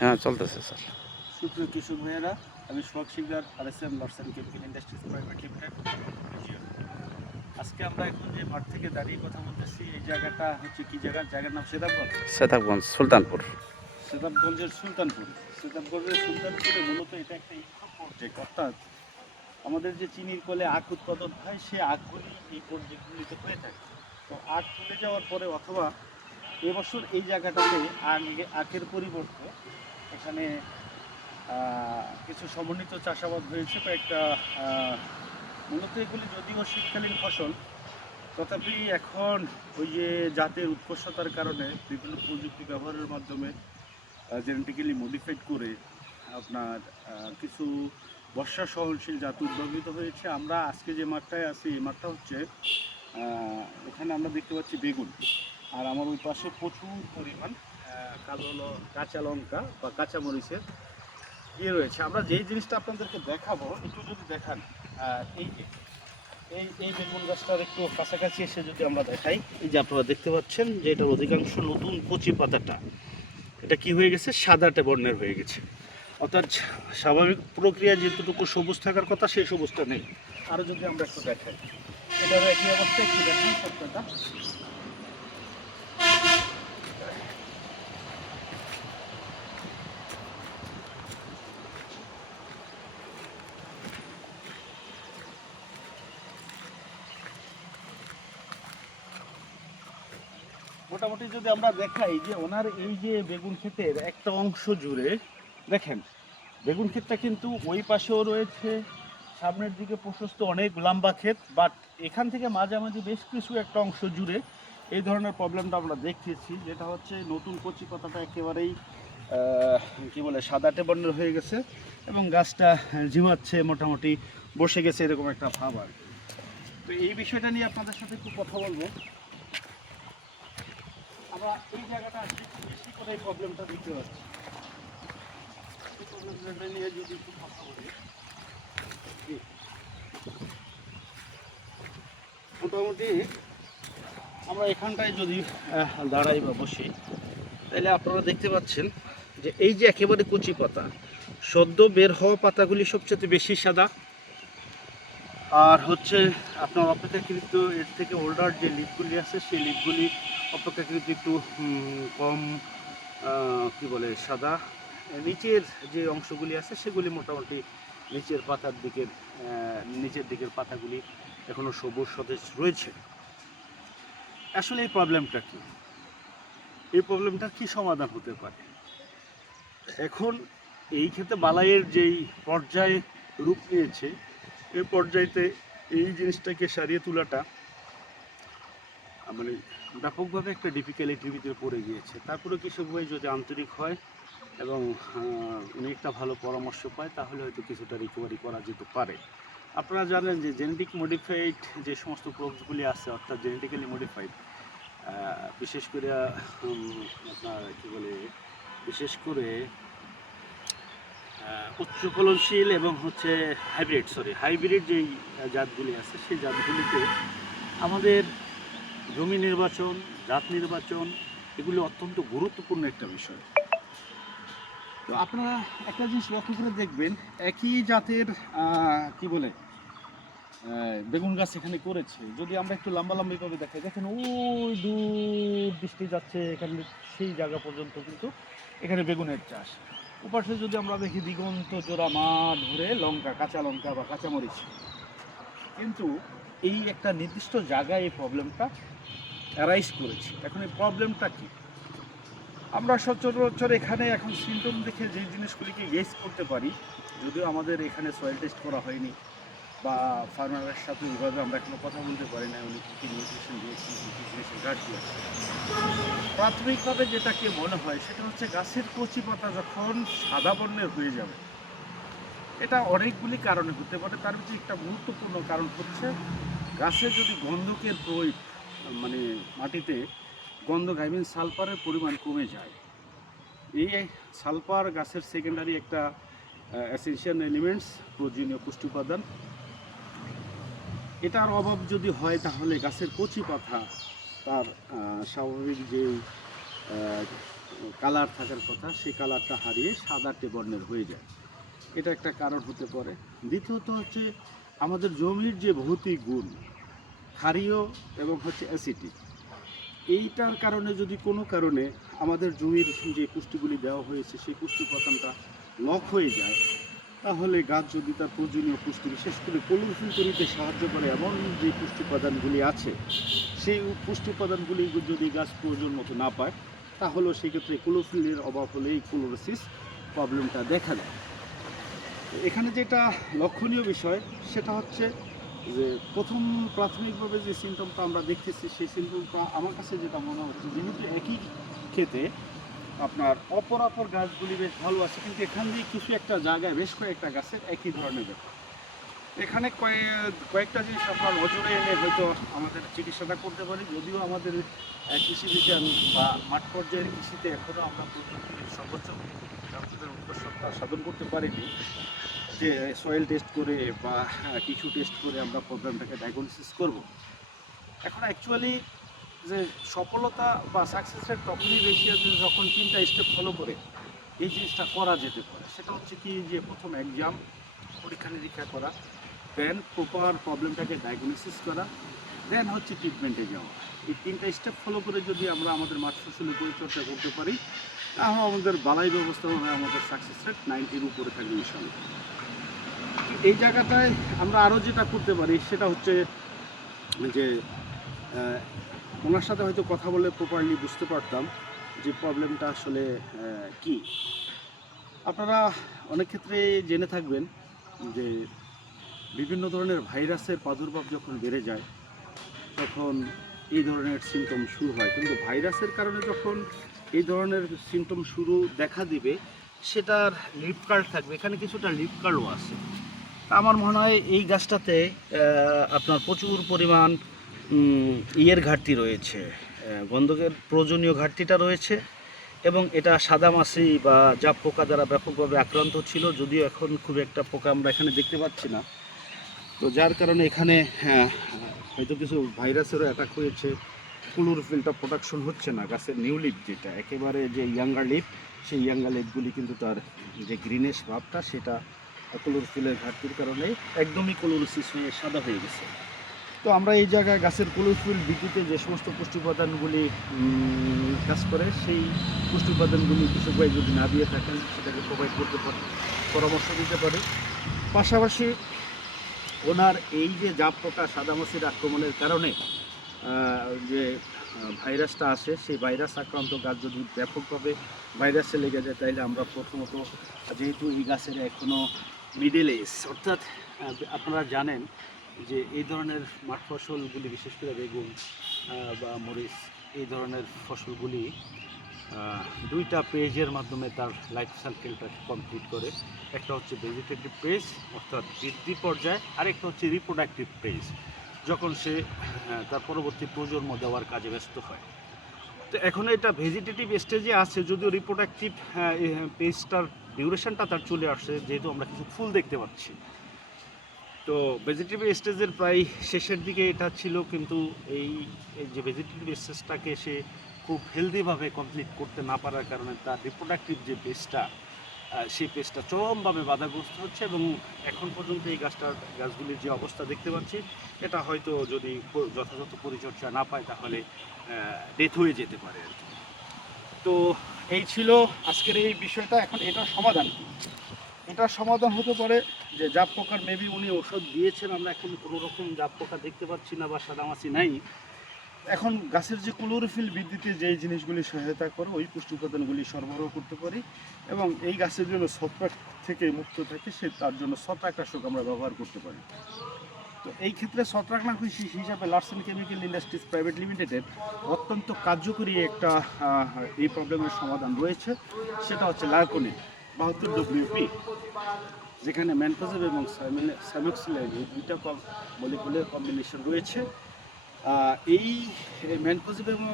হ্যাঁ, চলতেছে স্যার। সুপ্রিয় কৃষক ভাইয়েরা, আমি Sohag Shikdar, RSM lots and chemical industries private limited. আজকে আমরা এখন যে মাঠ থেকে দাঁড়িয়ে কথা বলতেছি, এই জায়গাটা হচ্ছে কি জায়গার নাম সেতাবগঞ্জ। সেতাবগঞ্জ, সুলতানপুর। সেতাবগঞ্জের সুলতানপুরে মূলত এটা একটা ইকো প্রজেক্ট, অর্থাৎ আমাদের যে চিনির কলে আখ উৎপাদন হয়, সে আখগুলি এই প্রজেক্টগুলিতে হয়ে থাকে। তো আখ তুলে যাওয়ার পরে অথবা এবছর এই জায়গাটাতে আখের পরিবর্তে এখানে কিছু সমন্বিত চাষাবাদ হয়েছে কয়েকটা। মূলত এগুলি যদিও শীতকালীন ফসল, তথাপি এখন ওই যে জাতের উৎকর্ষতার কারণে বিভিন্ন প্রযুক্তি ব্যবহারের মাধ্যমে জেনেটিক্যালি মডিফাইড করে আপনার কিছু বর্ষা সহনশীল জাত উদ্ভাবিত হয়েছে। আমরা আজকে যে মাঠটায় আছি, এই মাঠটা হচ্ছে এখানে আমরা দেখতে পাচ্ছি বেগুন, আর আমার ওই পাশে প্রচুর পরিমাণ কাঁচা লঙ্কা বা কাঁচামরিচের রয়েছে। আমরা যেই জিনিসটা আপনাদেরকে দেখাবো, একটু যদি দেখান, এই যে এই বেগুন গাছটার একটু কাছাকাছি এসে যদি আমরা দেখাই, এই যে আপনারা দেখতে পাচ্ছেন যে এটার অধিকাংশ নতুন কচি পাতাটা এটা কি হয়ে গেছে, সাদাটে বর্ণের হয়ে গেছে। অর্থাৎ স্বাভাবিক প্রক্রিয়া যেটুকু সবুজ থাকার কথা, সেই সবুজটা নেই। আরও যদি আমরা একটু দেখাই, এটার একই অবস্থা, একটু দেখেন সবটা। মোটামুটি যদি আমরা দেখাই যে ওনার এই যে বেগুন ক্ষেতের একটা অংশ জুড়ে দেখেন, বেগুন ক্ষেতটা কিন্তু ওই পাশেও রয়েছে, সামনের দিকে প্রশস্ত অনেক লম্বা ক্ষেত, বাট এখান থেকে মাঝামাঝি বেশ কিছু একটা অংশ জুড়ে এই ধরনের প্রবলেমটা আমরা দেখতেছি, যেটা হচ্ছে নতুন কচি পাতাটা একেবারেই কি বলে সাদাটে বর্ণের হয়ে গেছে এবং গাছটা ঝিমাচ্ছে, মোটামুটি বসে গেছে, এরকম একটা ভাব আর কি। তো এই বিষয়টা নিয়ে আপনাদের সাথে একটু কথা বলবো। আমরা এই জায়গাটা বেশি করে এই প্রবলেমটা দেখতে পাচ্ছি। এই প্রবলেমটা নিয়ে যদি একটু কথা বলি, মোটামুটি আমরা এখানটায় যদি দাঁড়াই বা বসি, তাহলে আপনারা দেখতে পাচ্ছেন যে এই যে একেবারে কচি পাতা, সদ্য বের হওয়া পাতাগুলি সবচেয়ে বেশি সাদা, আর হচ্ছে আপনার অপেক্ষাকৃত এর থেকে ওল্ডার যে লিফগুলি আছে, সেই লিফগুলি অপেক্ষাকৃত একটু কম কি বলে সাদা। নিচের যে অংশগুলি আছে সেগুলি মোটামুটি নিচের দিকের পাতাগুলি এখনো সবুজ সতেজ রয়েছে। আসলে এই প্রবলেমটা কি, এই প্রবলেমটার কি সমাধান হতে পারে? এখন এই ক্ষেত্রে বালাইয়ের যেই পর্যায়ে রূপ নিয়েছে, এই পর্যায়েতে এই জিনিসটাকে সারিয়ে তোলাটা মানে ব্যাপকভাবে একটা ডিফিকাল্টির ভিতরে পড়ে গিয়েছে। তারপরে কৃষক ভাই যদি আন্তরিক হয় এবং উনি একটা ভালো পরামর্শ পায়, তাহলে হয়তো কিছুটা রিকভারি করা যেতে পারে। আপনারা জানেন যে জেনেটিক মডিফাইড যে সমস্ত ক্রপসগুলি আছে, অর্থাৎ জেনেটিক্যালি মডিফাইড, বিশেষ করে আপনার কী বলে, বিশেষ করে উচ্চ ফলনশীল এবং হচ্ছে হাইব্রিড যেই জাতগুলি আছে, সেই জাতগুলিতে আমাদের জমি নির্বাচন, জাত নির্বাচন, এগুলি অত্যন্ত গুরুত্বপূর্ণ একটা বিষয়। তো আপনারা একটা জিনিস লক্ষ্য করে দেখবেন, একই জাতের কি বলে বেগুন গাছ এখানে করেছে। যদি আমরা একটু লম্বাভাবে দেখাই, দেখেন ওই দূর দৃষ্টি যাচ্ছে এখানে, সেই জায়গা পর্যন্ত কিন্তু এখানে বেগুনের চাষ। ওপাশে যদি আমরা দেখি দিগন্ত জোড়া মাঠ ভরে লঙ্কা, কাঁচা লঙ্কা বা কাঁচামরিচ। কিন্তু এই একটা নির্দিষ্ট জায়গায় এই প্রবলেমটা অ্যারাইজ করেছে। এখন এই প্রবলেমটা কি? আমরা সচরাচর এখানে এখন সিমটম দেখে যে জিনিসগুলিকে গেস করতে পারি, যদিও আমাদের এখানে সয়েল টেস্ট করা হয়নি বা ফার্মারের সাথে ওইভাবে আমরা এখনো কথা বলতে পারি না, উনি কী কী নিউট্রিশন দিয়েছেন, কী কী জিনিসের ঘাটতি আছে। প্রাথমিকভাবে যেটাকে মনে হয় সেটা হচ্ছে গাছের কচি পাতা যখন সাদা বর্ণের হয়ে যাবে, এটা অনেকগুলি কারণে হতে পারে। তার ভিতরে একটা গুরুত্বপূর্ণ কারণ হচ্ছে গাছে যদি গন্ধকের প্রয়োগ, মানে মাটিতে গন্ধকাইমিন সালফারের পরিমাণ কমে যায়। এই সালফার গাছের সেকেন্ডারি একটা এসেনশিয়াল এলিমেন্টস, প্রয়োজনীয় পুষ্টি উপাদান। এটার অভাব যদি হয়, তাহলে গাছের কচি পাতা তার স্বাভাবিক যে কালার থাকার কথা সেই কালারটা হারিয়ে সাদাটে বর্ণের হয়ে যায়। এটা একটা কারণ হতে পারে। দ্বিতীয়ত হচ্ছে আমাদের জমির যে ভৌতিক গুণ, ক্ষারীয় এবং হচ্ছে অ্যাসিডিক, এইটার কারণে যদি কোনো কারণে আমাদের জমির যে পুষ্টিগুলি দেওয়া হয়েছে সেই পুষ্টি উপাদানটা লক হয়ে যায়, তাহলে গাছ যদি তার প্রয়োজনীয় পুষ্টি, বিশেষ করে ক্লোরোফিল তৈরিতে সাহায্য করে এমন যে পুষ্টি উপাদানগুলি আছে, সেই পুষ্টি উপাদানগুলি যদি গাছ প্রয়োজন মতো না পায়, তাহলেও সেক্ষেত্রে ক্লোরোফিলের অভাব হলে এই ক্লোরোসিস প্রবলেমটা দেখা দেয়। এখানে যেটা লক্ষণীয় বিষয় সেটা হচ্ছে যে প্রথম প্রাথমিকভাবে যে সিমটমটা আমরা দেখতেছি, সেই সিমটমটা আমার কাছে যেটা মনে হচ্ছে, যেহেতু একই ক্ষেতে আপনার অপর গাছগুলি বেশ ভালো আছে, কিন্তু এখান দিয়ে কিছু একটা জায়গায় বেশ কয়েকটা গাছের একই ধরনের ব্যাপার। এখানে কয়েকটা জিনিস আপনার নজরে এনে হয়তো আমাদের চিকিৎসাটা করতে পারি। যদিও আমাদের কৃষি বিজ্ঞান বা মাঠ পর্যায়ের কৃষিতে এখনও আমরা প্রযুক্তির সর্বোচ্চ উৎকর্ষতা সাধন করতে পারিনি, যে সয়েল টেস্ট করে বা টিস্যু টেস্ট করে আমরা প্রবলেমটাকে ডায়াগনোসিস করব। এখন অ্যাকচুয়ালি যে সফলতা বা সাকসেস রেট তখনই বেশি আছে যখন 3টা স্টেপ ফলো করে এই জিনিসটা করা যেতে পারে। সেটা হচ্ছে কি, যে প্রথম এক্সাম, পরীক্ষা নিরীক্ষা করা, দেন প্রপার প্রবলেমটাকে ডায়াগনোসিস করা, দেন হচ্ছে ট্রিটমেন্টে যাওয়া। এই 3টা স্টেপ ফলো করে যদি আমরা আমাদের মাঠ ফসলের পরিচর্যা করতে পারি, তাহলে আমাদের বালাই ব্যবস্থাপনায় আমাদের সাকসেস রেট 90-র উপরে থাকবে ইনশাআল্লাহ। এই জায়গাটায় আমরা আরও যেটা করতে পারি সেটা হচ্ছে যে ওনার সাথে হয়তো কথা বলে প্রপারলি বুঝতে পারতাম যে প্রবলেমটা আসলে কি। আপনারা অনেক ক্ষেত্রে জেনে থাকবেন যে বিভিন্ন ধরনের ভাইরাসের প্রাদুর্ভাব যখন বেড়ে যায় তখন এই ধরনের সিমটম শুরু হয়। কিন্তু ভাইরাসের কারণে যখন এই ধরনের সিমটম শুরু দেখা দিবে, সেটার লিফ কার্ড থাকবে, এখানে কিছুটা লিফ কার্ডও আছে। আমার মনে হয় এই গাছটাতে আপনার প্রচুর পরিমাণ ইয়ের ঘাটতি রয়েছে, গন্ধকের প্রয়োজনীয় ঘাটতিটা রয়েছে, এবং এটা সাদামাছি বা জাপ পোকা দ্বারা ব্যাপকভাবে আক্রান্ত ছিল। যদিও এখন খুব একটা পোকা আমরা এখানে দেখতে পাচ্ছি না, তো যার কারণে এখানে হয়তো কিছু ভাইরাসেরও অ্যাটাক হয়েছে। ক্লোরোফিলটা প্রোডাকশন হচ্ছে না, গাছের নিউ লিফ যেটা একেবারে যে ইয়াঙ্গার লিফ, সেই ইয়াঙ্গার লিফগুলি কিন্তু তার যে গ্রিনেশ ভাবটা সেটা ক্লোরোফিলের ঘাটতির কারণে একদমই ক্লোরোসিস হয়ে সাদা হয়ে গেছে। তো আমরা এই জায়গায় গাছের ক্লোরোফিল বৃদ্ধিতে যে সমস্ত পুষ্টি উপাদানগুলি কাজ করে, সেই পুষ্টি উপাদানগুলি কৃষক ভাই যদি না দিয়ে থাকেন সেটাকে প্রোভাইড করতে পারি, পরামর্শ দিতে পারি। পাশাপাশি ওনার এই যে জাপ পোকা সাদামাছির আক্রমণের কারণে যে ভাইরাসটা আসে, সেই ভাইরাস আক্রান্ত গাছ যদি ব্যাপকভাবে ভাইরাসে লেগে যায়, তাইলে আমরা প্রথমত, যেহেতু এই গাছের এখনও মিডল এজ, অর্থাৎ আপনারা জানেন যে এই ধরনের মাঠ ফসলগুলি, বিশেষ করে বেগুন বা মরিচ, এই ধরনের ফসলগুলি 2টা পেজের মাধ্যমে তার লাইফ সাইকেলটা কমপ্লিট করে। একটা হচ্ছে ভেজিটেটিভ পেজ অর্থাৎ বৃদ্ধি পর্যায়ে, আরেকটা হচ্ছে রিপ্রোডাক্টিভ পেজ, যখন সে তার পরবর্তী প্রজন্ম দেওয়ার কাজে ব্যস্ত হয়। তো এখন এটা ভেজিটেটিভ স্টেজে আছে, যদিও রিপ্রোডাক্টিভ পেজটার ডিউরেশনটা তার চলে আসছে, যেহেতু আমরা কিছু ফুল দেখতে পাচ্ছি। তো ভেজিটেটিভ স্টেজের প্রায় শেষের দিকে এটা ছিল, কিন্তু এই যে ভেজিটেটিভ স্টেজটাকে সে খুব হেলদিভাবে কমপ্লিট করতে না পারার কারণে তার রিপ্রোডাক্টিভ যে পেজটা, সেই পেজটা চরমভাবে বাধাগ্রস্ত হচ্ছে, এবং এখন পর্যন্ত এই গাছগুলির যে অবস্থা দেখতে পাচ্ছি, এটা হয়তো যদি যথাযথ পরিচর্যা না পায় তাহলে ডেথ হয়ে যেতে পারে আর কি। তো এই ছিল আজকের এই বিষয়টা। এখন এটার সমাধান কি? এটার সমাধান হতে পারে যে জাপ পোকার মেবি উনি ওষুধ দিয়েছেন, আমরা এখন কোনো রকম জাপ পোকা দেখতে পাচ্ছি না বা সাদামাছি নাই। এখন গাছের যে ক্লোরোফিল বৃদ্ধিতে যেই জিনিসগুলি সহায়তা করে, ওই পুষ্টি উপাদানগুলি সরবরাহ করতে পারি, এবং এই গাছের জন্য ছত্রাক থেকে মুক্ত থাকে, সে তার জন্য ছত্রাকনাশক আমরা ব্যবহার করতে পারি। তো এই ক্ষেত্রে ছত্রাকনাশক হিসাবে লার্সেন কেমিক্যাল ইন্ডাস্ট্রিজ প্রাইভেট লিমিটেডের অত্যন্ত কার্যকরী একটা এই প্রবলেমের সমাধান রয়েছে, সেটা হচ্ছে লার্কোনিল 72WP, যেখানে ম্যানকোজেব এবং সামিক্সিলাইন এই 2টা মলিকুলের কম্বিনেশন রয়েছে। এই ম্যানকোজেব এবং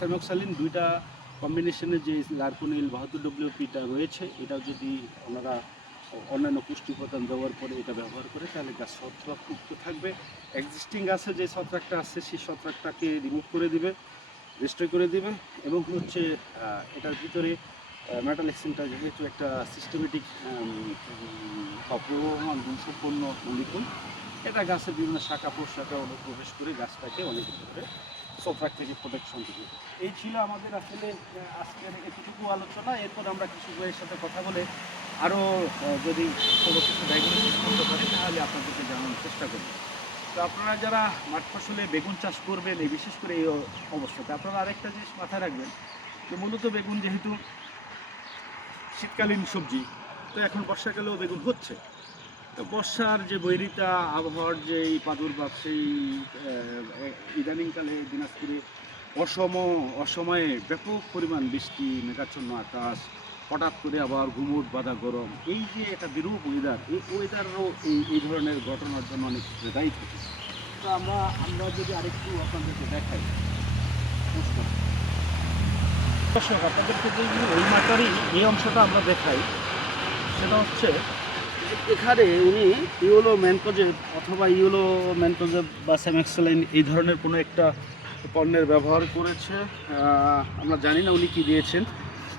সামিক্সালিন 2টা কম্বিনেশনের যে লার্কোনিল 72WPটা রয়েছে, এটা যদি ওনারা অন্যান্য পুষ্টি উপাদান ব্যবহার করে, এটা ব্যবহার করে, তাহলে গাছ ছত্রাক মুক্ত থাকবে। এক্সিস্টিং গাছে যে ছত্রাকটা আছে সেই ছত্রাকটাকে রিমুভ করে দিবে, ডিস্ট্রয় করে দেবে এবং হচ্ছে এটার ভিতরে মেটাল এক্সিনটা যেহেতু একটা সিস্টেমেটিক বা প্রবহমান গুণসম্পন্ন মলিকুল, এটা গাছের বিভিন্ন শাখা প্রশাখা অনুপ্রবেশ করে গাছটাকে অনেক করে সোফ্রাক থেকে প্রোটেকশন দিবে। এই ছিল আমাদের আসলে আজকের এতটুকু আলোচনা। এরপর আমরা কিছু ভাইয়ের সাথে কথা বলে আরও যদি কোনো কিছু ডায়াগনোসিস করতে পারি তাহলে আপনাদেরকে জানানোর চেষ্টা করব। তো আপনারা যারা মাঠ ফসলে বেগুন চাষ করবেন, এই বিশেষ করে এই অবস্থাতে আপনারা আরেকটা জিনিস মাথায় রাখবেন যে মূলত বেগুন যেহেতু শীতকালীন সবজি, তো এখন বর্ষাকালেও বেগুন হচ্ছে। তো বর্ষার যে বৈরিতা, আবহাওয়ার যে এই প্রাদুর্ভাব, সেই ইদানিংকালে দিনাজপুরে অসময়ে ব্যাপক পরিমাণ বৃষ্টি, মেঘাচ্ছন্ন আকাশ, হঠাৎ করে আবার ঘুমুট বাঁধা গরম, এই যে একটা বিরূপ ওয়েদার, এই ওয়েদারও এই ধরনের ঘটনার জন্য অনেক দায়ী থাকে। তো আমরা যদি আরেকটু আপনাদেরকে দেখাই, দর্শক আপনাদেরকে যে এই মাটারই এই অংশটা আমরা দেখাই, সেটা হচ্ছে এখানে উনি ইউলো ম্যানকোজেব অথবা ইউলো ম্যানকোজেব বা স্যামেক্সেলাইন এই ধরনের কোনো একটা পণ্যের ব্যবহার করেছে। আমরা জানি না উনি কী দিয়েছেন।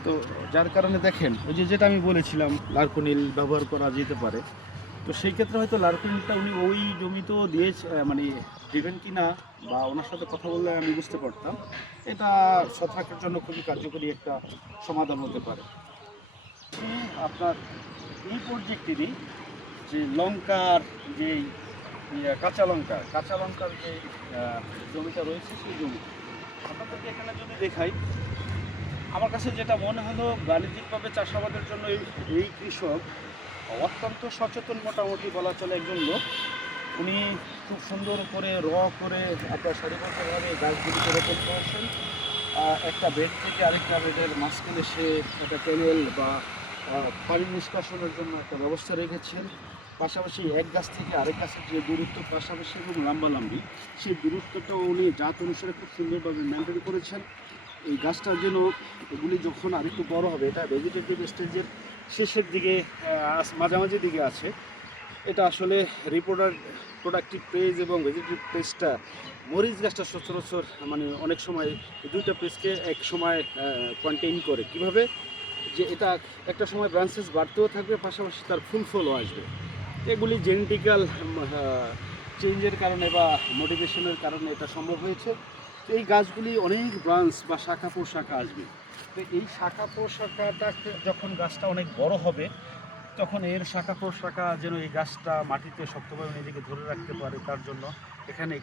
তো যার কারণে দেখেন ওই যেটা আমি বলেছিলাম লার্কোনিল ব্যবহার করা যেতে পারে, তো সেই ক্ষেত্রে হয়তো লার্কোনিলটা উনি ওই জমিতেও দিয়েছে, মানে দেবেন কি না বা ওনার সাথে কথা বললে আমি বুঝতে পারতাম। এটা ছত্রাকের জন্য খুবই কার্যকরী একটা সমাধান হতে পারে। আপনার এই প্রজেক্টেরই যে লঙ্কার যে কাঁচা লঙ্কার যে জমিটা রয়েছে, সেই জমি আপনাদেরকে এখানে যদি দেখাই, আমার কাছে যেটা মনে হলো বাণিজ্যিকভাবে চাষাবাদের জন্য এই কৃষক অত্যন্ত সচেতন, মোটামুটি বলা চলে একজন লোক। উনি খুব সুন্দর করে করে আপনার সারিবদ্ধভাবে গাছগুলিকে রোপণ করেছেন। একটা বেড থেকে আরেকটা বেডের মাঝখানে সে একটা ক্যানেল বা পানি নিষ্কাশনের জন্য একটা ব্যবস্থা রেখেছেন। পাশাপাশি এক গাছ থেকে আরেক গাছের যে দূরত্ব পাশাপাশি এবং লম্বালম্বি, সেই দূরত্বটাও উনি জাত অনুসারে খুব সুন্দরভাবে মেনটেন করেছেন। এই গাছটার জন্য এগুলি যখন আরেকটু বড় হবে, এটা ভেজিটেটিভ স্টেজের শেষের দিকে, মাঝামাঝি দিকে আছে। এটা আসলে প্রোডাক্টিভ পেজ এবং ভেজিটেটিভ পেজটা মরিচ গাছটা সচরাচর মানে অনেক সময় দুইটা পেজকে এক সময় কন্টেইন করে। কিভাবে যে এটা একটা সময় ব্রাঞ্চেস বাড়তেও থাকবে, পাশাপাশি তার ফুল ফলও আসবে। এগুলি জেনেটিক্যাল চেঞ্জের কারণে বা মোটিভেশনের কারণে এটা সম্ভব হয়েছে। তো এই গাছগুলি অনেক ব্রাঞ্চ বা শাখা প্রশাখা আসবে। তো এই শাখা প্রশাখাটা যখন গাছটা অনেক বড় হবে, তখন এর শাখা প্রশাখা যেন এই গাছটা মাটিতে শক্তভাবে নিজেকে ধরে রাখতে পারে, তার জন্য এখানে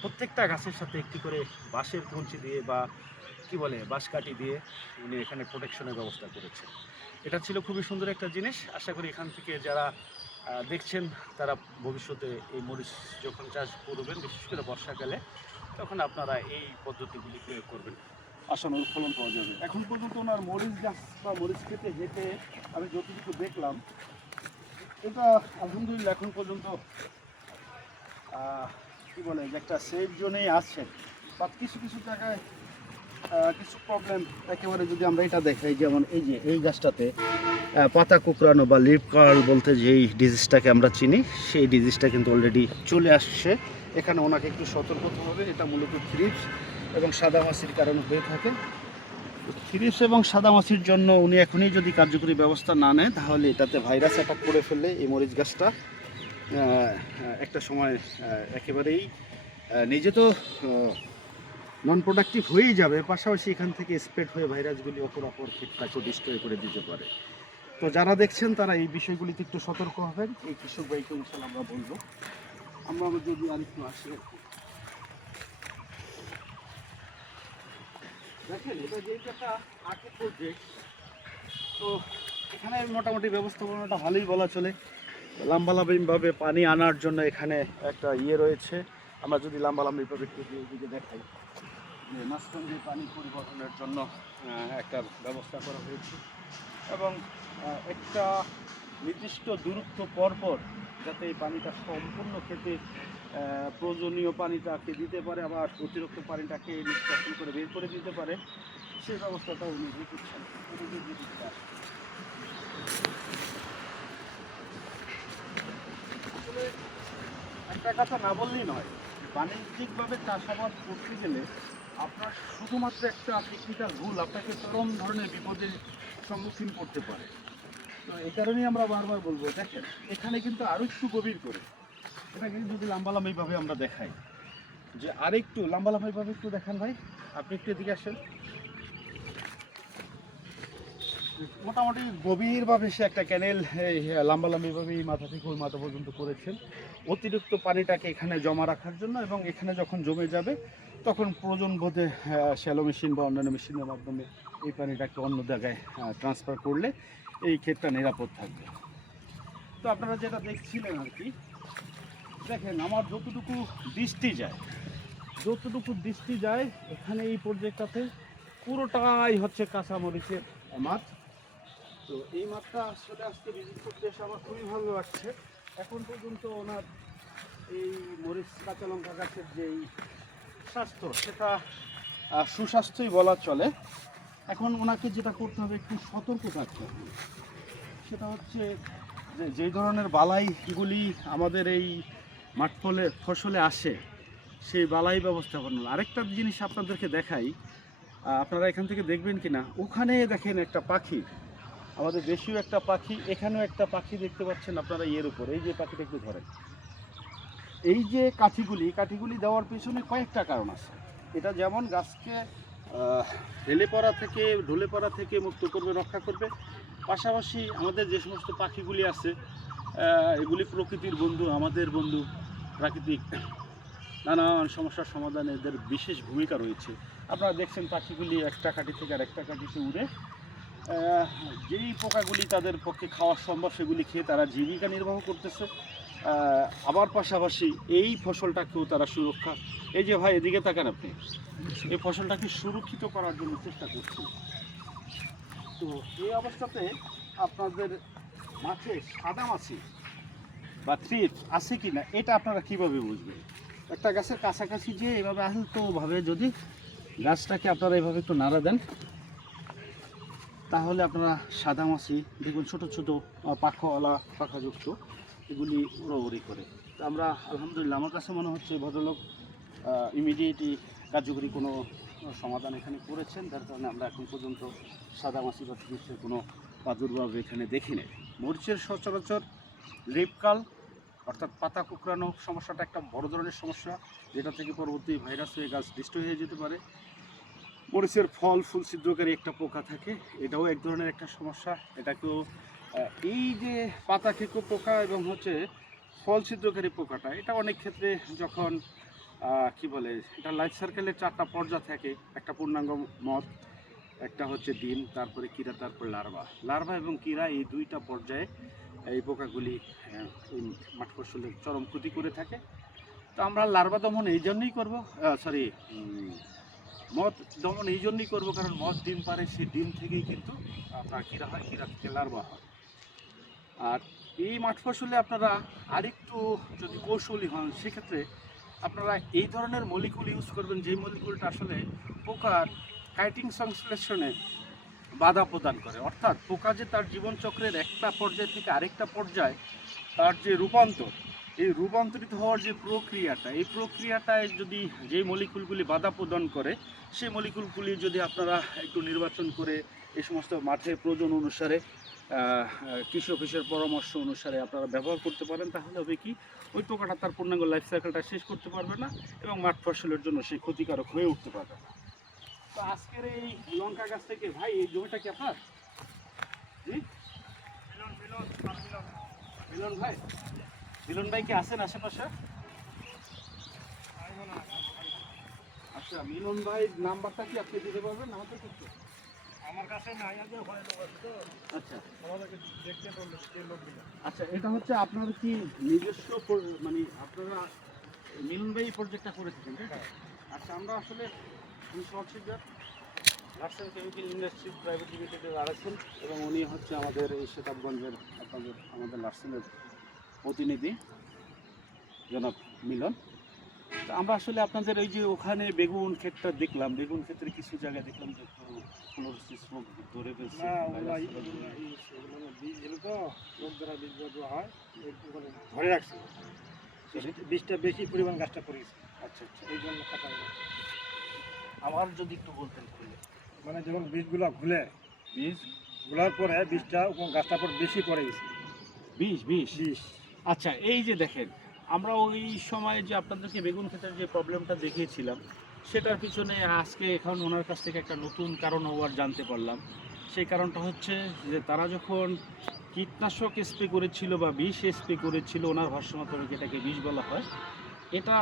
প্রত্যেকটা গাছের সাথে একটি করে বাঁশের কঞ্চি দিয়ে বা বাঁশ কাঠি দিয়ে উনি এখানে প্রোটেকশনের ব্যবস্থা করেছেন। এটা ছিল খুবই সুন্দর একটা জিনিস। আশা করি এখান থেকে যারা দেখছেন তারা ভবিষ্যতে এই মরিচ যখন চাষ করবেন, বিশেষ করে বর্ষাকালে, তখন আপনারা এই পদ্ধতিগুলি প্রয়োগ করবেন, আশানুরূপ ফলন পাওয়া যাবে। এখন পর্যন্ত ওনার মরিচ গাছ বা মরিচ খেতে হেঁটে আমি যতটুকু দেখলাম, এটা আলহামদুলিল্লাহ এখন পর্যন্ত যে একটা সেফ জোনেই আছে। বা কিছু জায়গায় কিছু প্রবলেম একেবারে যদি আমরা এটা দেখাই, যেমন এই যে এই গাছটাতে পাতা কুকরানো বা লিপ কার্ল বলতে যেই ডিজিজটাকে আমরা চিনি, সেই ডিজিজটা কিন্তু অলরেডি চলে আসছে। এখানে ওনাকে একটু সতর্ক হতে হবে। এটা মূলত থ্রিপস এবং সাদামাছির কারণে হয়ে থাকে। থ্রিপস এবং সাদামাছির জন্য উনি এখনই যদি কার্যকরী ব্যবস্থা না নেয়, তাহলে এটাতে ভাইরাস অ্যাটাক করে ফেললে এই মরিচ গাছটা একটা সময় একেবারেই নিজে তো নন প্রোডাক্টিভ হয়েই যাবে, পাশাপাশি এখান থেকে স্প্রেড হয়ে ভাইরাসগুলি অপর ক্ষেতটাকে ডিস্ট্রয় করে দিতে পারে। তো যারা দেখছেন তারা এই বিষয়গুলিতে একটু সতর্ক হবেন। এই কৃষক ভাইকে ইনশাল্লাহ আমরা বলবো। আমরা যদি আরেকটু আসি, দেখেন এটা যেহেতু একটা আখের প্রজেক্ট, তো এখানে মোটামুটি ব্যবস্থাপনাটা ভালোই বলা চলে। লাম্বালাম্বিভাবে পানি আনার জন্য এখানে একটা রয়েছে। আমরা যদি লাম্বালাম্বিভাবে একটু দিকে দেখাই, মাঝখান দিয়ে পানি পরিবহনের জন্য একটা ব্যবস্থা করা হয়েছে এবং একটা নির্দিষ্ট দূরত্ব পরপর যাতে এই পানিটা সম্পূর্ণ খেতে প্রয়োজনীয় পানিটাকে দিতে পারে, আবার অতিরিক্ত পানিটাকে নিষ্কাশন করে বের করে দিতে পারে, সেই ব্যবস্থাটা উনি দিচ্ছেন। আসলে একটা কথা না বললেই নয়, বাণিজ্যিকভাবে চাষাবাদ করতে গেলে আপনার শুধুমাত্র একটা টেকনিক্যাল ভুল আপনাকে চরম ধরনের বিপদের সম্মুখীন করতে পারে। তো এই কারণেই আমরা বারবার বলবো, দেখেন এখানে কিন্তু আরও একটু গভীর করে এটাকে যদি লাম্বালাম্বিভাবে আমরা দেখাই, যে আরেকটু লাম্বালাম্বিভাবে একটু দেখান ভাই, আপনি একটু এদিকে আসেন। মোটামুটি গভীরভাবে সে একটা ক্যানেল লাম্বালাম্বিভাবে এই মাথা থেকে ওই মাথা পর্যন্ত করেছেন অতিরিক্ত পানিটাকে এখানে জমা রাখার জন্য, এবং এখানে যখন জমে যাবে তখন প্রয়োজন বোধে শ্যালো মেশিন বা অন্যান্য মেশিনের মাধ্যমে এই পানিটাকে অন্য জায়গায় ট্রান্সফার করলে এই ক্ষেতটা নিরাপদ থাকবে। তো আপনারা যেটা দেখছিলেন আর কি, দেখেন আমার যতটুকু দৃষ্টি যায় এখানে এই প্রজেক্টটাতে পুরোটাই হচ্ছে কাঁচামরিচের মাঠ। তো এই মাঠটা আসলে আজকে ভিজিট করতে এসে আমার খুবই ভালো লাগছে। এখন পর্যন্ত ওনার এই মরিচ কাঁচা লঙ্কা গাছের যেই স্বাস্থ্য সেটা সুস্বাস্থ্যই বলা চলে। এখন ওনাকে যেটা করতে হবে একটু সতর্ক থাকতে হবে, সেটা হচ্ছে যে যেই ধরনের বালাইগুলি আমাদের এই মাঠ ফসলে আসে সেই বালাই ব্যবস্থাপনা। আরেকটা জিনিস আপনাদেরকে দেখাই, আপনারা এখান থেকে দেখবেন কিনা, ওখানে দেখেন একটা পাখি, আমাদের দেশীয় একটা পাখি, এখানেও একটা পাখি দেখতে পাচ্ছেন আপনারা এর উপর, এই যে পাখিটা একটু ধরেন। এই যে কাঠিগুলি দেওয়ার পেছনে কয়েকটা কারণ আছে। এটা যেমন গাছকে ঢলে পড়া থেকে মুক্ত করবে, রক্ষা করবে, পাশাপাশি আমাদের যে সমস্ত পাখিগুলি আছে এগুলি প্রকৃতির বন্ধু, আমাদের বন্ধু, প্রাকৃতিক নানান সমস্যার সমাধানে এদের বিশেষ ভূমিকা রয়েছে। আপনারা দেখছেন পাখিগুলি একটা কাঠি থেকে আর একটা কাঠিতে উড়ে যেই পোকাগুলি তাদের পক্ষে খাওয়া সম্ভব সেগুলি খেয়ে তারা জীবিকা নির্বাহ করতেছে। আবার পাশাপাশি এই ফসলটাকেও তারা সুরক্ষা, এই যে ভাই এদিকে তাকান আপনি, এই ফসলটাকে সুরক্ষিত করার জন্য চেষ্টা করছে। তো এই অবস্থাতে আপনাদের মাঠে সাদামাছি বা থ্রিপ আছে কি না এটা আপনারা কীভাবে বুঝবেন? একটা গাছের কাছাকাছি যে এভাবে আলতোভাবে যদি গাছটাকে আপনারা এভাবে একটু নাড়া দেন, তাহলে আপনারা সাদামাছি দেখুন ছোট ছোট পাখাযুক্ত এগুলি উড়াউড়ি করে। তো আমরা আলহামদুলিল্লাহ, আমার কাছে মনে হচ্ছে ভদ্রলোক ইমিডিয়েটলি কার্যকরী কোনো সমাধান এখানে করেছেন, যার কারণে আমরা এখন পর্যন্ত সাদামাছি বা জিনিসের কোনো প্রাদুর্ভাব এখানে দেখি না। মরিচের সচরাচর লিপকাল অর্থাৎ পাতা কুকরানো সমস্যাটা একটা বড় ধরনের সমস্যা, যেটা থেকে পরবর্তী ভাইরাস হয়ে গাছ ডিস্ট্রয় হয়ে যেতে পারে। মরিচের ফুল ছিদ্রকারী একটা পোকা থাকে, এটাও এক ধরনের একটা সমস্যা। এটাকেও এই যে পাতা খেকো পোকা এবং হচ্ছে ফল ছিদ্রকারী পোকাটা, এটা অনেক ক্ষেত্রে যখন কি বলে, এটা লাইফ সার্কেলের 4টা পর্যায় থাকে, একটা পূর্ণাঙ্গ মদ, একটা হচ্ছে ডিম, তারপরে কীরা, তারপর লার্ভা এবং কীরা, এই 2টা পর্যায়ে এই পোকাগুলি এই মাঠ ফসলের চরম ক্ষতি করে থাকে। তো আমরা লার্ভা দমন এই জন্যই করবো, মদ দমন এই জন্যই করবো, কারণ মদ ডিম পারে, সেই ডিম থেকেই কিন্তু আপনার কীরা হয়, কীরা থেকে লার্ভা হয়। আর এই মাঠ ফসলে আপনারা আরেকটু যদি কৌশলী হন, সেক্ষেত্রে আপনারা এই ধরনের মলিকুল ইউজ করবেন, যেই মলিকুলটা আসলে পোকার কাইটিং সংশ্লেষণে বাধা প্রদান করে। অর্থাৎ পোকা যে তার জীবনচক্রের একটা পর্যায় থেকে আরেকটা পর্যায়ে তার যে রূপান্তর, এই রূপান্তরিত হওয়ার যে প্রক্রিয়াটা, এই প্রক্রিয়াটায় যদি যেই মলিকুলগুলি বাধা প্রদান করে, সেই মলিকুলগুলি যদি আপনারা একটু নির্বাচন করে এই সমস্ত মাঠের প্রয়োজন অনুসারে কৃষি অফিসের পরামর্শ অনুসারে আপনারা ব্যবহার করতে পারেন, তাহলে হবে কি, ওই পোকাটা তার পূর্ণাঙ্গ লাইফ সাইকেলটা শেষ করতে পারবে না এবং মাঠ ফসলের জন্য সেই ক্ষতিকারক হয়ে উঠতে পারবে না। তো আজকের এই লঙ্কা গাছ থেকে, ভাই এই জমিটা কি আপনার? জি, মিলন ভাই, মিলন ভাই কি আছেন আশেপাশে? আচ্ছা, মিলন ভাই নাম্বারটা কি আপনি দিতে পারবেন আমাদের কাছে? আমার কাছে নাই, আগে ওখানে লোক আছে তো। আচ্ছা আমাদেরকে দেখতে পারলে কে লোক দিল। আচ্ছা, এটা হচ্ছে আপনার কি নিজস্ব মানে আপনারা মিলন ভাই এই প্রজেক্টটা করে থাকেন, তাই তো? আচ্ছা, আমরা আসলে লার্সেন কেমিক্যাল ইন্ডাস্ট্রি প্রাইভেট লিমিটেডের আরেকজন, এবং উনি হচ্ছে আমাদের এই সেতাবগঞ্জের আমাদের লার্সেনের প্রতিনিধি জনাব মিলন। তো আমরা আসলে আপনাদের ওই যে ওখানে বেগুন ক্ষেতটা দেখলাম, বেগুন ক্ষেত্রে কিছু জায়গায় দেখলাম যে একটু ফ্লোরোসিস রোগ ধরে ফেলছে। বীজ এলো তো, লোক দ্বারা বীজ দেওয়া হয়, ধরে রাখছে, বীজটা বেশি পরিমাণ গাছটা পড়ে গেছে। আচ্ছা আচ্ছা, এই জন্য কাটা গেল। আমার যদি একটু বলতেন খুলে। মানে যখন বীজগুলো ঘুলে বীজ ঘোলার পরে বীজটা গাছটার পর বেশি পড়ে গেছে বিষ বিষ বিষ। আচ্ছা, এই যে দেখেন, আমরা ওই সময় যে আপনাদেরকে বেগুন ক্ষেতের যে প্রবলেমটা দেখিয়েছিলাম, সেটার পিছনে আজকে এখন ওনার কাছ থেকে একটা নতুন কারণ হওয়ার জানতে পারলাম। সেই কারণটা হচ্ছে যে তারা যখন কীটনাশক স্প্রে করেছিল বা বিষ স্প্রে করেছিল, ওনার ভাষ্য মতো যেটাকে বিষ বলা হয়, এটা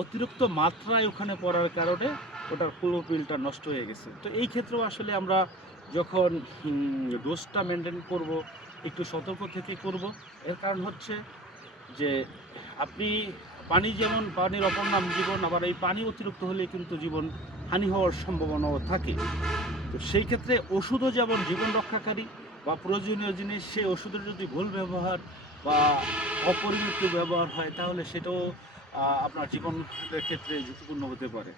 অতিরিক্ত মাত্রায় ওখানে পড়ার কারণে ওটার ক্লোরোফিলটা নষ্ট হয়ে গেছে। তো এই ক্ষেত্রেও আসলে আমরা যখন ডোজটা মেনটেন করব, একটু সতর্ক থেকে করব। এর কারণ হচ্ছে যে আপনি পানি, যেমন পানির অপর নাম জীবন, আবার এই পানি অতিরিক্ত হলে কিন্তু জীবন হানি হওয়ার সম্ভাবনাও থাকে। তো সেই ক্ষেত্রে ওষুধও যেমন জীবন রক্ষাকারী বা প্রয়োজনীয় জিনিস, সেই ওষুধের যদি ভুল ব্যবহার বা অপরিমিত ব্যবহার হয়, তাহলে সেটাও আপনার জীবনের ক্ষেত্রে ঝুঁকিপূর্ণ হতে পারে।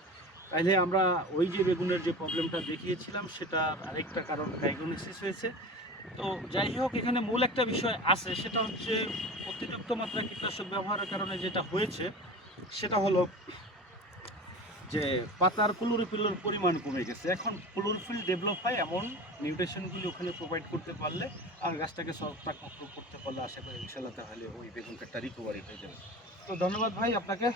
তাইলে আমরা ওই যে বেগুনের যে প্রবলেমটা দেখিয়েছিলাম, সেটা আরেকটা কারণ ডায়াগনোসিস হয়েছে। তো যাই হোক, এখানে মূল একটা বিষয় আছে, সেটা হচ্ছে অতিরিক্ত মাত্রায় কীটনাশক ব্যবহারের কারণে যেটা হয়েছে সেটা হলো যে পাতার ক্লোরোফিলের পরিমাণ কমে গেছে। এখন ক্লোরোফিল ডেভেলপ হয় এমন নিউট্রিশনগুলি ওখানে প্রোভাইড করতে পারলে আর গাছটাকে ছত্রাক মুক্ত করতে পারলে আশা করি ইনশাআল্লাহ তাহলে ওই বেগুন ক্ষেতটা রিকভারি হয়ে যাবে। তো ধন্যবাদ ভাই আপনাকে।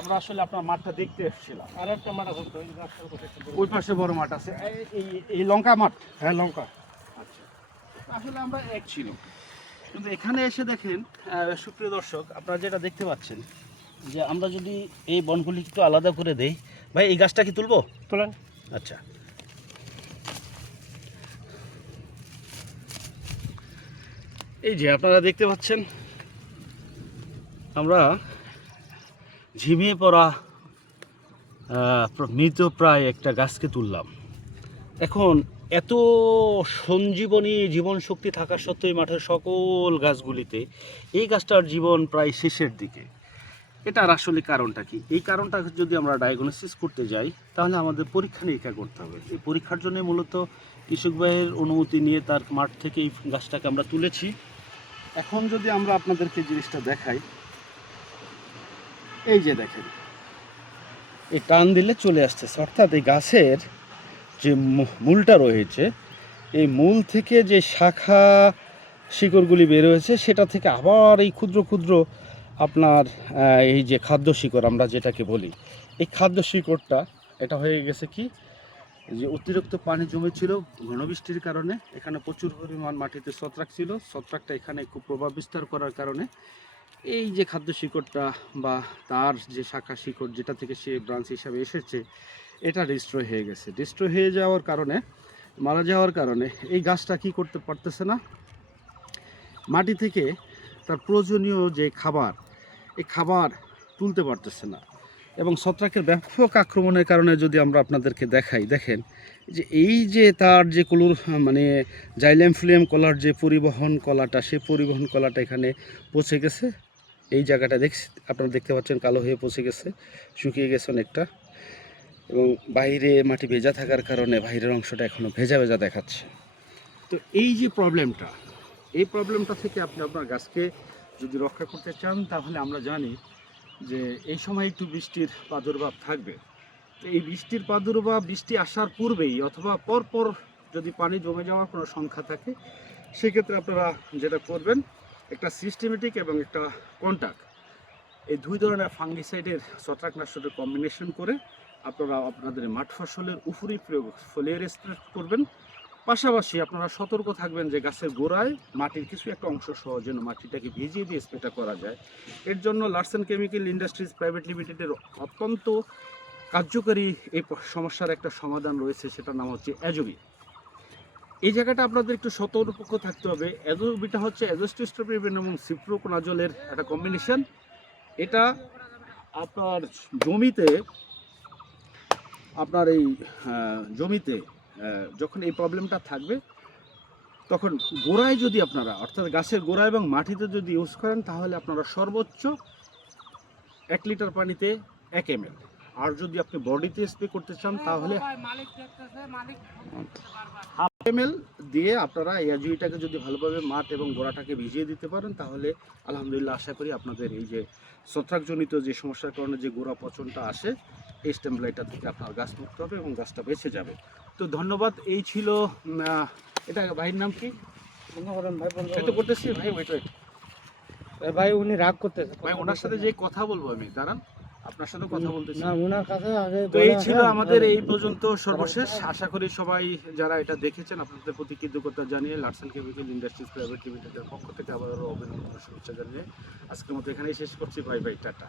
আমরা আসলে আপনার মাঠটা দেখতে এসেছিলাম। আর একটা মাঠ আছে তো, ওই রাস্তার পাশে একটা বড় ওই পাশে বড় মাঠ আছে, এই লঙ্কা মাঠ। হ্যাঁ লঙ্কা। আচ্ছা, আসলে আমরা এক ছিল, কিন্তু এখানে এসে দেখেন সুপ্রিয় দর্শক, আপনারা যেটা দেখতে পাচ্ছেন যে আমরা যদি এই বনগুলি একটু আলাদা করে দেই, ভাই এই গাছটা কি তুলবো? তোলেন। আচ্ছা, এই যে আপনারা দেখতে পাচ্ছেন আমরা ঝিমিয়ে পড়া মৃত প্রায় একটা গাছকে তুললাম। এখন এত সঞ্জীবনী জীবন শক্তি থাকা সত্ত্বেও মাঠের সকল গাছগুলিতে এই গাছটার জীবন প্রায় শেষের দিকে। এটার আসলে কারণটা কি? এই কারণটা যদি আমরা ডায়াগনোসিস করতে যাই, তাহলে আমাদের পরীক্ষা নিরীক্ষা করতে হবে। এই পরীক্ষার জন্য মূলত কৃষক ভাইয়ের অনুমতি নিয়ে তার মাঠ থেকে এই গাছটাকে আমরা তুলেছি। এখন যদি আমরা আপনাদেরকে জিনিসটা দেখাই, এই যে দেখেন, এই টান দিলে চলে আসতেছে, অর্থাৎ এই গাছের যে মূলটা রয়েছে, এই মূল থেকে যে শাখা শিকড়গুলি বের হয়েছে, সেটা থেকে আবার এই ক্ষুদ্র ক্ষুদ্র আপনার এই যে খাদ্য শিকড় আমরা যেটাকে বলি, এই খাদ্য শিকড়টা এটা হয়ে গেছে কি, যে অতিরিক্ত পানি জমেছিল ঘন বৃষ্টির কারণে, এখানে প্রচুর পরিমাণ মাটিতে ছত্রাক ছিল, ছত্রাকটা এখানে খুব প্রভাব বিস্তার করার কারণে এই যে খাদ্য শিকড়টা বা তার যে শাখা শিকড় যেটা থেকে সে ব্রাঞ্চ হিসাবে এসেছে, এটা ডিস্ট্রয় হয়ে গেছে। ডিস্ট্রয় হয়ে যাওয়ার কারণে, মারা যাওয়ার কারণে এই গাছটা কি করতে পারতেছে না, মাটি থেকে তার প্রয়োজনীয় যে খাবার, এই খাবার তুলতে পারতেছে না। এবং ছত্রাকের ব্যাপক আক্রমণের কারণে যদি আমরা আপনাদেরকে দেখাই, দেখেন যে এই যে তার যে মানে জাইলেম ফ্লেম কলার যে পরিবহন কলাটা, সেই পরিবহন কলাটা এখানে পচে গেছে। এই জায়গাটা আপনারা দেখতে পাচ্ছেন কালো হয়ে পচে গেছে, শুকিয়ে গেছে অনেকটা, এবং বাইরে মাটি ভেজা থাকার কারণে বাইরের অংশটা এখনও ভেজা ভেজা দেখাচ্ছে। তো এই যে প্রবলেমটা, এই প্রবলেমটা থেকে আপনি আপনার গাছকে যদি রক্ষা করতে চান, তাহলে আমরা জানি যে এই সময় একটু বৃষ্টির প্রাদুর্ভাব থাকবে। তো এই বৃষ্টির প্রাদুর্ভাব বৃষ্টি আসার পূর্বেই অথবা পরপর যদি পানি জমে যাওয়ার কোনো সংখ্যা থাকে, সেক্ষেত্রে আপনারা যেটা করবেন, একটা সিস্টেমেটিক এবং একটা কন্টাক্ট, এই দুই ধরনের ফাঙ্গিসাইডের ছত্রাকনাশকের কম্বিনেশন করে আপনারা আপনাদের মাঠ ফসলের উপরই প্রয়োগ ফলিয়ার স্প্রে করবেন। পাশাপাশি আপনারা সতর্ক থাকবেন যে গাছের গোড়ায় মাটির কিছু একটা অংশ সহ যেন মাটিটাকে ভিজিয়ে দিয়ে স্প্রেটা করা যায়। এর জন্য লার্সেন কেমিক্যাল ইন্ডাস্ট্রিজ প্রাইভেট লিমিটেডের অত্যন্ত কার্যকরী এই সমস্যার একটা সমাধান রয়েছে, সেটার নাম হচ্ছে অ্যাজোবি। এই জায়গাটা আপনাদের একটু সতর্ক থাকতে হবে। অ্যাজোবিটা হচ্ছে অ্যাজোস্টিস্ট্রোপিন এবং সিপ্রোকোনাজলের একটা কম্বিনেশন। এটা আপনার জমিতে, আপনার এই জমিতে যখন এই প্রবলেমটা থাকবে, তখন গোড়ায় যদি আপনারা, অর্থাৎ গাছের গোড়া এবং মাটিতে যদি ইউজ করেন, তাহলে আপনারা সর্বোচ্চ 1 লিটার পানিতে 1 ml, আর যদি আপনি বডিতে স্প্রে করতে চান তাহলে ml দিয়ে আপনারা এই আজুইটাকে যদি ভালোভাবে মাঠ এবং গোড়াটাকে ভিজিয়ে দিতে পারেন, তাহলে আলহামদুলিল্লাহ আশা করি আপনাদের এই যে ছত্রাকজনিত যে সমস্যার কারণে যে গোড়া পচনটা আসে, এই স্টেম ব্লাইটটা থেকে আপনার গাছ মুক্ত হবে এবং গাছটা বেঁচে যাবে। তো ধন্যবাদ। এই ছিল এটা ভাইয়ের নাম কি? এই তো করতেছি ভাই, ওয়েট ওয়েট ভাই উনি রাগ করতেছে ভাই, ওনার সাথে যে কথা বলবো আমি, দাঁড়ান আপনার সাথে কথা বলতেছি। না ওনার কাছে আগে তো এই ছিল আমাদের এই পর্যন্ত সর্বশেষ। আশা করি সবাই যারা এটা দেখেছেন আপনাদের প্রতি কৃতজ্ঞতা জানিয়ে লার্সেন কেমিক্যাল ইন্ডাস্ট্রিজ প্রাইভেট লিমিটেডের পক্ষ থেকে আবারও অভিনন্দন শুভেচ্ছা জানিয়ে আজকের মতো এখানেই শেষ করছি। Bye bye, tata.